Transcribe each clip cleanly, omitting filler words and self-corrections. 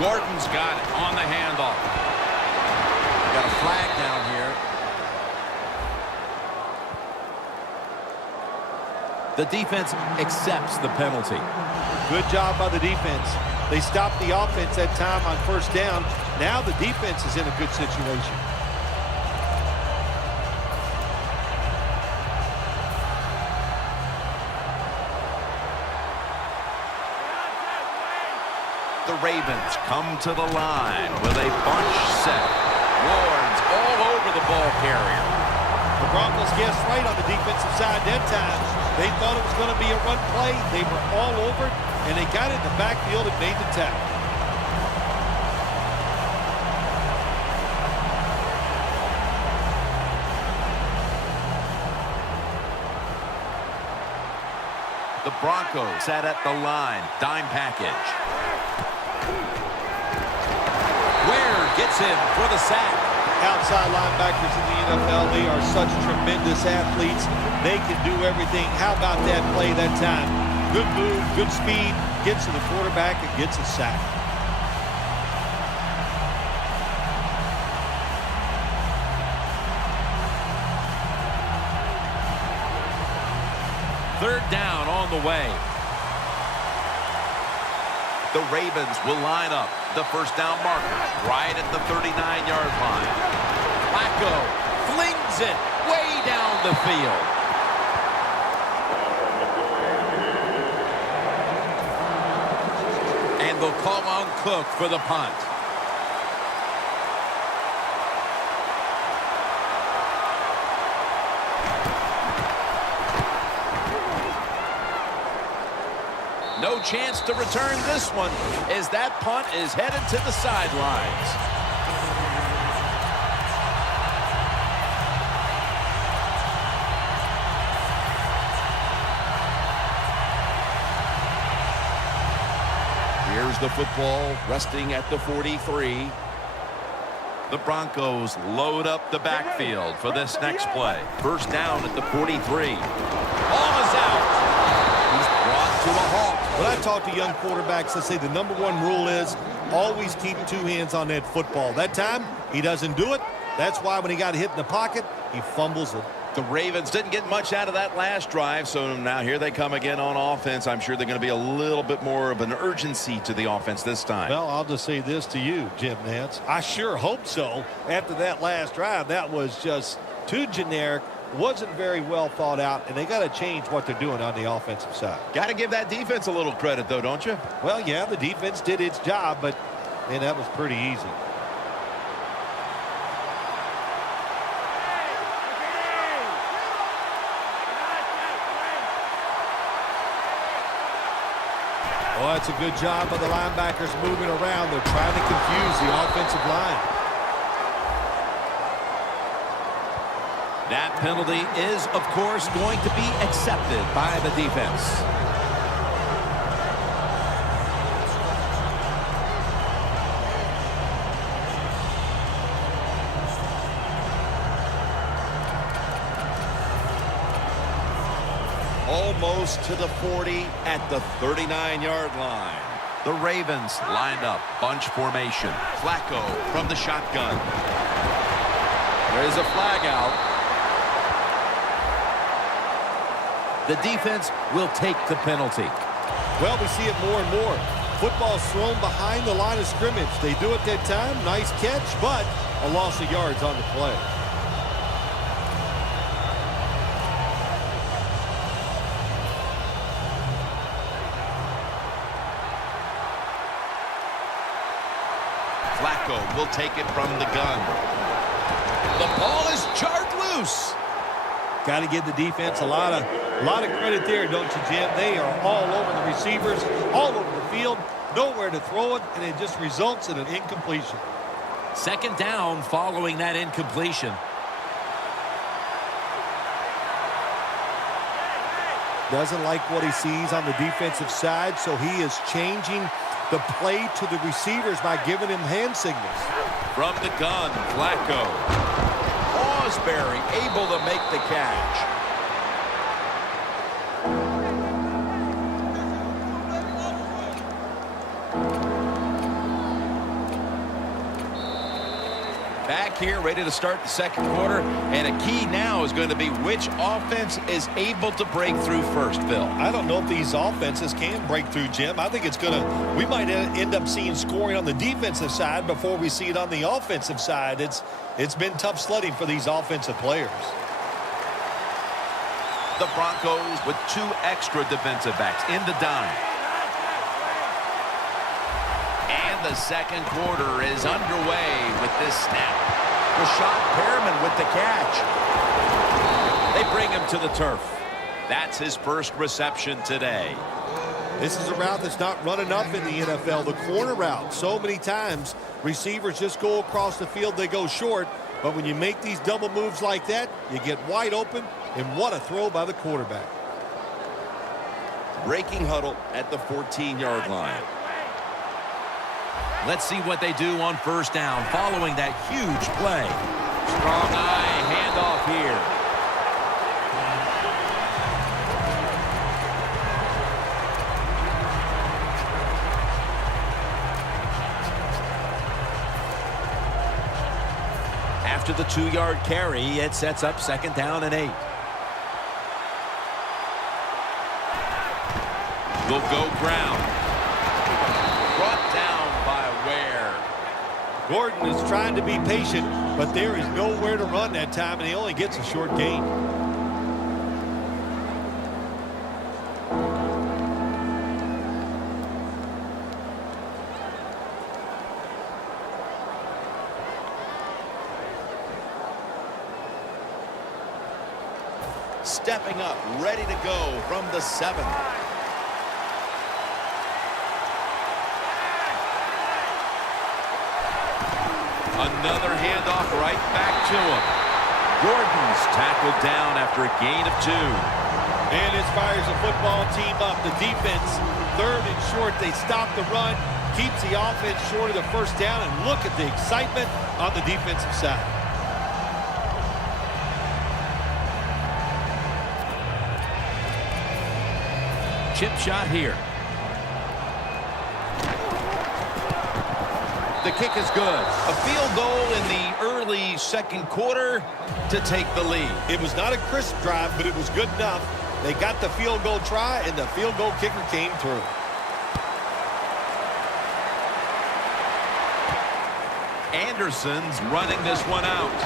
Gordon's got it on the handoff. Got a flag down here. The defense accepts the penalty. Good job by the defense. They stopped the offense that time on first down. Now the defense is in a good situation. The Ravens come to the line with a bunch set. Warren's all over the ball carrier. The Broncos guessed right on the defensive side that time. They thought it was going to be a run play. They were all over it, and they got it in the backfield and made the tackle. The Broncos sat at the line. Dime package. Ware gets him for the sack. Outside linebackers in the NFL, they are such tremendous athletes. They can do everything. How about that play that time? Good move, good speed, gets to the quarterback and gets a sack. Third down on the way. The Ravens will line up. The first down marker right at the 39-yard line. Flacco flings it way down the field. And they'll call on Cook for the punt. No chance to return this one as that punt is headed to the sidelines. Here's the football resting at the 43. The Broncos load up the backfield for this next play. First down at the 43. Ball is out. He's brought to a halt. When I talk to young quarterbacks, I say the number one rule is always keep two hands on that football. That time, he doesn't do it. That's why when he got hit in the pocket, he fumbles it. The Ravens didn't get much out of that last drive, so now here they come again on offense. I'm sure they're going to be a little bit more of an urgency to the offense this time. Well, I'll just say this to you, Jim Nantz. I sure hope so. After that last drive, that was just too generic. Wasn't very well thought out, and they got to change what they're doing on the offensive side. Got to give that defense a little credit, though, don't you? Well, yeah, the defense did its job, but, man, that was pretty easy. Well, that's a good job by the linebackers moving around. They're trying to confuse the offensive line. That penalty is, of course, going to be accepted by the defense. Almost to the 40 at the 39-yard line. The Ravens lined up, bunch formation. Flacco from the shotgun. There's a flag out. The defense will take the penalty. Well, we see it more and more. Football's thrown behind the line of scrimmage. They do it that time. Nice catch, but a loss of yards on the play. Flacco will take it from the gun. The ball is jarred loose. Got to give the defense a lot of credit there, don't you, Jim? They are all over the receivers, all over the field, nowhere to throw it, and it just results in an incompletion. Second down following that incompletion. Doesn't like what he sees on the defensive side, so he is changing the play to the receivers by giving him hand signals. From the gun, Flacco. Osbury able to make the catch. Back here, ready to start the second quarter, and a key now is going to be which offense is able to break through first, Bill. I don't know if these offenses can break through, Jim. I think we might end up seeing scoring on the defensive side before we see it on the offensive side. It's been tough sledding for these offensive players. The Broncos with 2 extra defensive backs in the dime. And the second quarter is underway with this snap. Rashad Perriman with the catch. They bring him to the turf. That's his first reception today. This is a route that's not run enough in the NFL, the corner route. So many times, receivers just go across the field, they go short. But when you make these double moves like that, you get wide open, and what a throw by the quarterback. Breaking huddle at the 14-yard line. Let's see what they do on first down following that huge play. Strong eye handoff here. After the 2-yard carry, it sets up second down and 8. Will go ground. Brought down by Ware. Gordon is trying to be patient, but there is nowhere to run that time, and he only gets a short gain. Stepping up, ready to go from the 7. Another handoff right back to him. Gordon's tackled down after a gain of 2. And this fires the football team up. The defense, 3rd and short. They stop the run, keeps the offense short of the first down, and look at the excitement on the defensive side. Chip shot here. The kick is good. A field goal in the early second quarter to take the lead. It was not a crisp drive, but it was good enough. They got the field goal try, and the field goal kicker came through. Anderson's running this one out.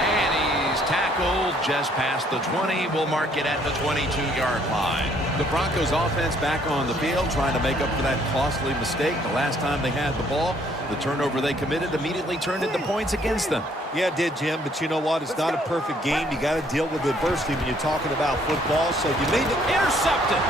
And he's tackled just past the 20. We'll mark it at the 22-yard line. The Broncos offense back on the field trying to make up for that costly mistake the last time they had the ball. The turnover they committed immediately turned into points against them. Yeah, it did, Jim, but you know what? It's not a perfect game. You got to deal with adversity when you're talking about football, so you made it. Intercepted.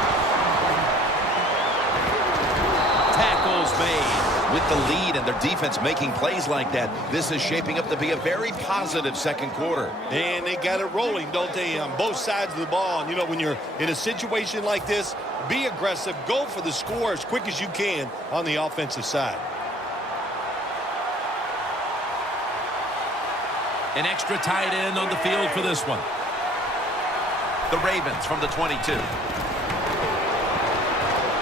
Tackles made. With the lead and their defense making plays like that, this is shaping up to be a very positive second quarter. And they got it rolling, don't they, on both sides of the ball. And, you know, when you're in a situation like this, be aggressive. Go for the score as quick as you can on the offensive side. An extra tight end on the field for this one. The Ravens from the 22.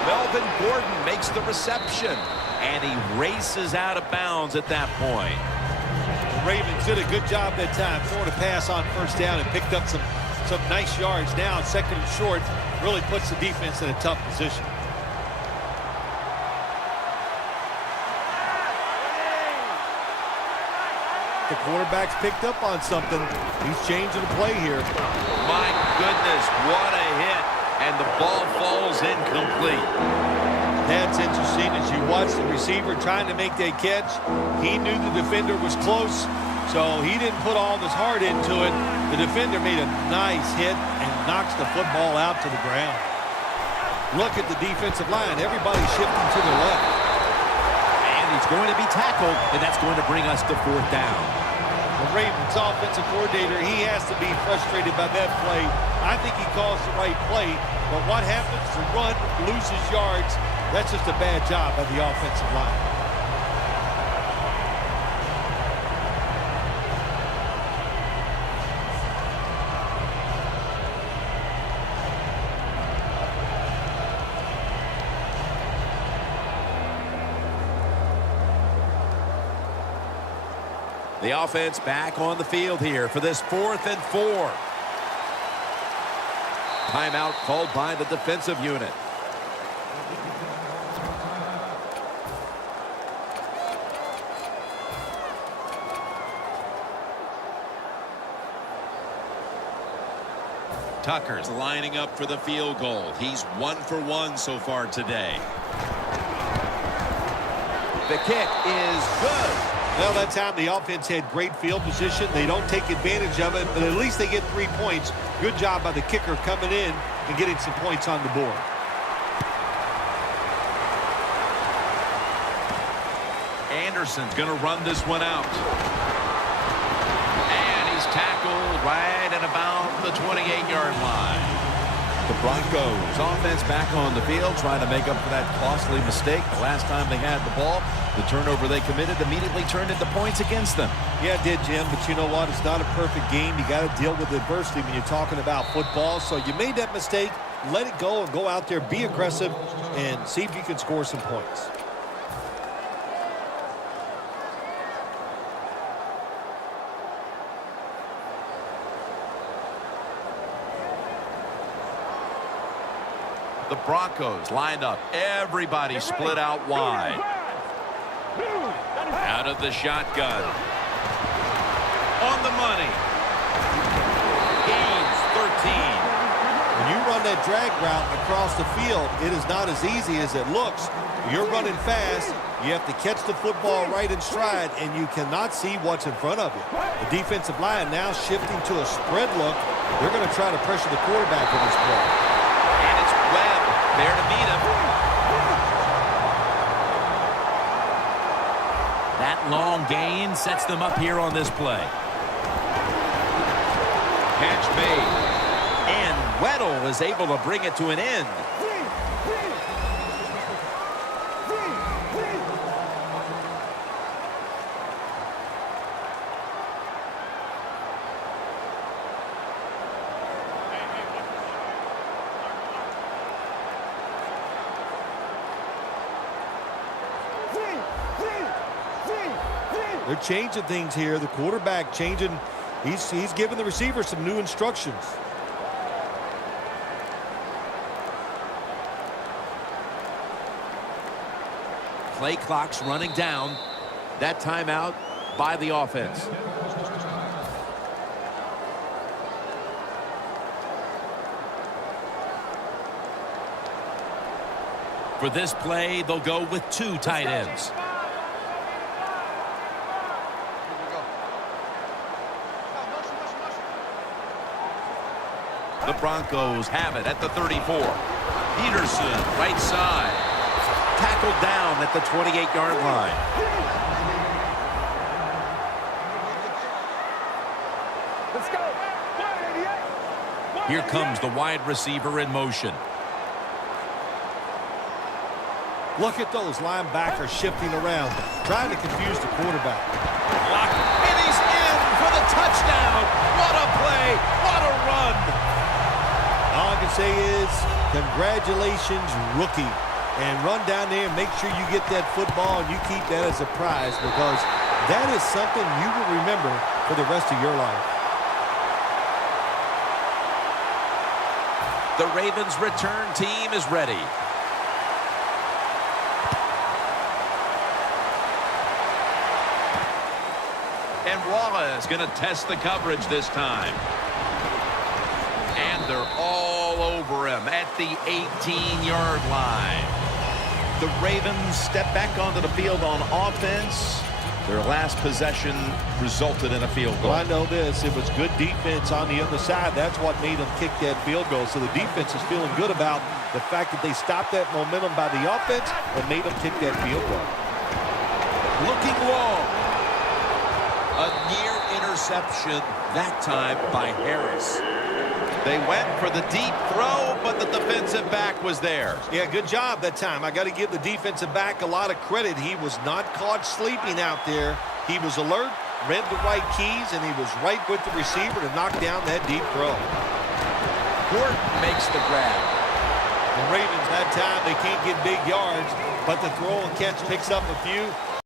Melvin Gordon makes the reception. And he races out of bounds at that point. The Ravens did a good job that time, throwing a pass on first down and picked up some nice yards. Now, second and short, really puts the defense in a tough position. The quarterback's picked up on something. He's changing the play here. My goodness, what a hit. And the ball falls incomplete. That's interesting. As you watch the receiver trying to make that catch, he knew the defender was close, so he didn't put all of his heart into it. The defender made a nice hit and knocks the football out to the ground. Look at the defensive line. Everybody shifting to the left. And he's going to be tackled, and that's going to bring us to 4th down. The Ravens offensive coordinator, he has to be frustrated by that play. I think he calls the right play, but what happens? The run loses yards. That's just a bad job by the offensive line. The offense back on the field here for this 4th and 4. Timeout called by the defensive unit. Tucker's lining up for the field goal. He's 1 for 1 so far today. The kick is good. Well, that time the offense had great field position. They don't take advantage of it, but at least they get 3 points. Good job by the kicker coming in and getting some points on the board. Anderson's going to run this one out. And he's tackled right at about the 28-yard line. The Broncos offense back on the field trying to make up for that costly mistake. The last time they had the ball, the turnover they committed immediately turned into points against them. Yeah, it did, Jim, but you know what? It's not a perfect game. You got to deal with adversity when you're talking about football. So you made that mistake, let it go and go out there, be aggressive, and see if you can score some points. The Broncos lined up. Everybody split out wide. Out of the shotgun. On the money. Gains 13. When you run that drag route across the field, it is not as easy as it looks. You're running fast. You have to catch the football right in stride, and you cannot see what's in front of you. The defensive line now shifting to a spread look. They're going to try to pressure the quarterback in this play. And it's Webb there to meet him. That long gain sets them up here on this play. Catch made. And Weddle is able to bring it to an end. They're changing things here. The quarterback changing. He's giving the receiver some new instructions. Play clock's running down. That timeout by the offense. For this play, they'll go with 2 tight ends. The Broncos have it at the 34. Peterson, right side. Tackled down at the 28-yard line. Let's go. Here comes the wide receiver in motion. Look at those linebackers shifting around, trying to confuse the quarterback. And he's in for the touchdown. What a play. What a run. All I can say is congratulations, rookie. And run down there and make sure you get that football and you keep that as a prize, because that is something you will remember for the rest of your life. The Ravens' return team is ready. And Wallace is going to test the coverage this time. And they're all over him at the 18-yard line. The Ravens step back onto the field on offense. Their last possession resulted in a field goal. Well, I know this. It was good defense on the other side. That's what made them kick that field goal. So the defense is feeling good about the fact that they stopped that momentum by the offense and made them kick that field goal. Looking long. A near interception, that time by Harris. They went for the deep throw, but the defensive back was there. Yeah, good job that time. I got to give the defensive back a lot of credit. He was not caught sleeping out there. He was alert, read the right keys, and he was right with the receiver to knock down that deep throw. Gordon makes the grab. The Ravens, that time, they can't get big yards, but the throw and catch picks up a few.